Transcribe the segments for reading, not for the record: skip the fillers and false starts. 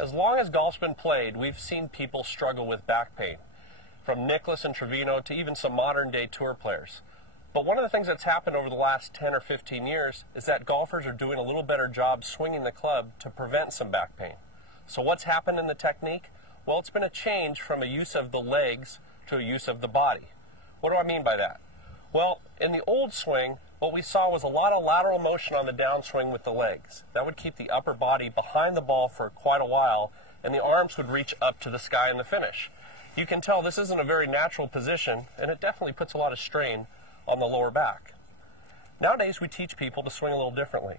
As long as golf's been played, we've seen people struggle with back pain, from Nicklaus and Trevino to even some modern-day tour players. But one of the things that's happened over the last 10 or 15 years is that golfers are doing a little better job swinging the club to prevent some back pain. So what's happened in the technique? Well, it's been a change from a use of the legs to a use of the body. What do I mean by that? Well, in the old swing, what we saw was a lot of lateral motion on the downswing with the legs. That would keep the upper body behind the ball for quite a while, and the arms would reach up to the sky in the finish. You can tell this isn't a very natural position, and it definitely puts a lot of strain on the lower back. Nowadays, we teach people to swing a little differently.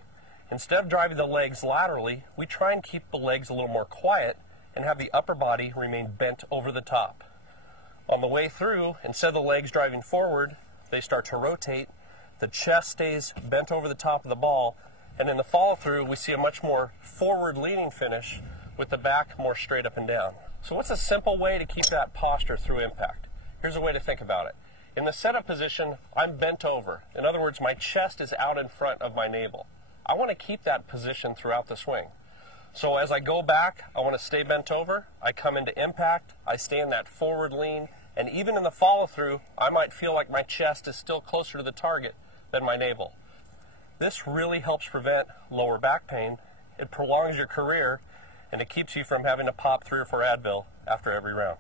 Instead of driving the legs laterally, we try and keep the legs a little more quiet and have the upper body remain bent over the top. On the way through, instead of the legs driving forward, they start to rotate. The chest stays bent over the top of the ball, and in the follow-through, we see a much more forward-leaning finish with the back more straight up and down. So what's a simple way to keep that posture through impact? Here's a way to think about it. In the setup position, I'm bent over. In other words, my chest is out in front of my navel. I want to keep that position throughout the swing. So as I go back, I want to stay bent over. I come into impact, I stay in that forward lean, and even in the follow-through, I might feel like my chest is still closer to the target than my navel. This really helps prevent lower back pain. It prolongs your career, and it keeps you from having to pop 3 or 4 Advil after every round.